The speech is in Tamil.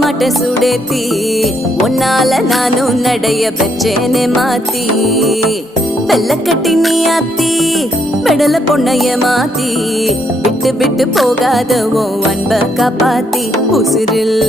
மாட்ட சுடேத்தி உன்னால நானும் நடைய பெற்றேனே மாத்தி வெள்ள கட்டி நீ ஆத்தி பெடல பொண்ணைய மாத்தி விட்டு விட்டு போகாத உன் அன்ப காப்பாத்தி உசிரில்